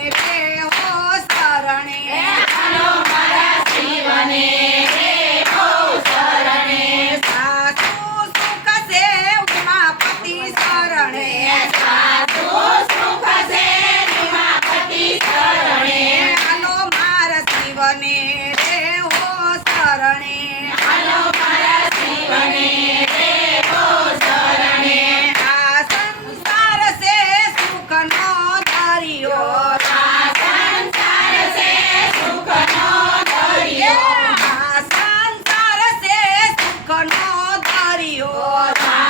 ¡Bebé! Adiós.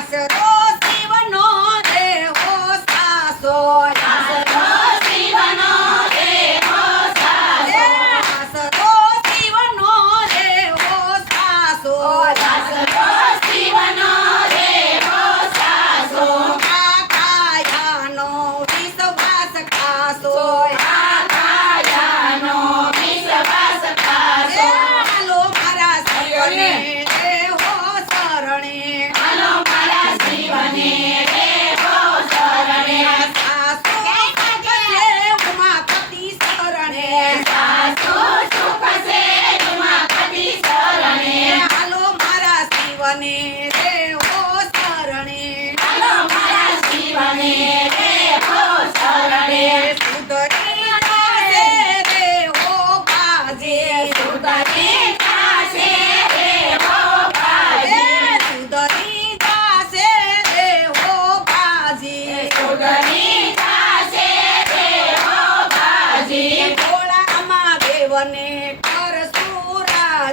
સાસરો શિવનો દેવો સાસો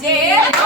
姐。